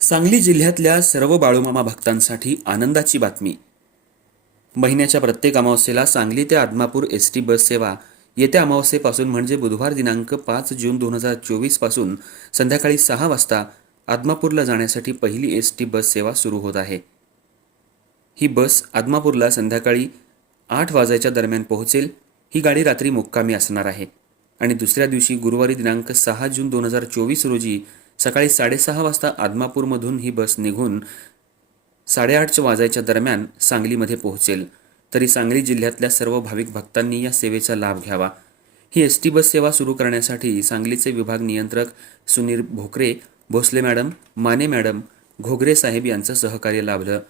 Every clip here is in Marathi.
सांगली जिल्ह्यातल्या सर्व बाळूमामा भक्तांसाठी आनंदाची बातमी. महिन्याच्या प्रत्येक अमावस्येला सांगली ते आदमापूर एसटी बस सेवा येत्या अमावस्येपासून म्हणजे बुधवार दिनांक 5 जून 2024 पासून संध्याकाळी 6 वाजता आदमापूरला जाण्यासाठी पहिली एसटी बस सेवा सुरू होत आहे. ही बस आदमापूरला संध्याकाळी 8 वाजायच्या दरम्यान पोहोचेल. ही गाडी रात्री मुक्कामी असणार आहे आणि दुसऱ्या दिवशी गुरुवारी दिनांक 6 जून 2024 रोजी सकाळी 6:30 वाजता आदमापूरमधून ही बस निघून 8:30 वाजायच्या दरम्यान सांगलीमध्ये पोहोचेल. तरी सांगली जिल्ह्यातल्या सर्व भाविक भक्तांनी या सेवेचा लाभ घ्यावा. ही एसटी बस सेवा सुरू करण्यासाठी सांगलीचे विभाग नियंत्रक सुनील भोकरे, भोसले मॅडम, माने मॅडम, घोगरे साहेब यांचं सहकार्य लाभलं.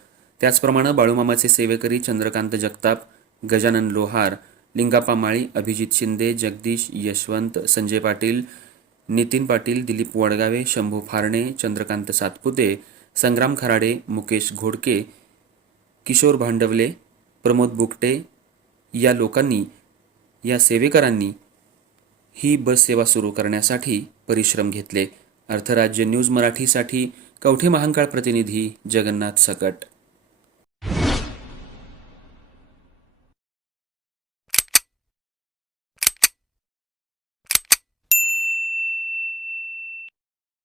त्याचप्रमाणे बाळूमामाचे सेवेकरी चंद्रकांत जगताप, गजानन लोहार, लिंगाप्पा माळी, अभिजित शिंदे, जगदीश यशवंत, संजय पाटील, नितीन पाटील, दिलीप वडगावे, शंभू फारणे, चंद्रकांत सातपुते, संग्राम खराडे, मुकेश घोडके, किशोर भांडवले, प्रमोद बुकटे या लोकांनी, या सेवेकरांनी ही बस सेवा सुरू करण्यासाठी परिश्रम घेतले. अर्थराज्य न्यूज मराठीसाठी कवठे महांकाळ प्रतिनिधी जगन्नाथ सकट.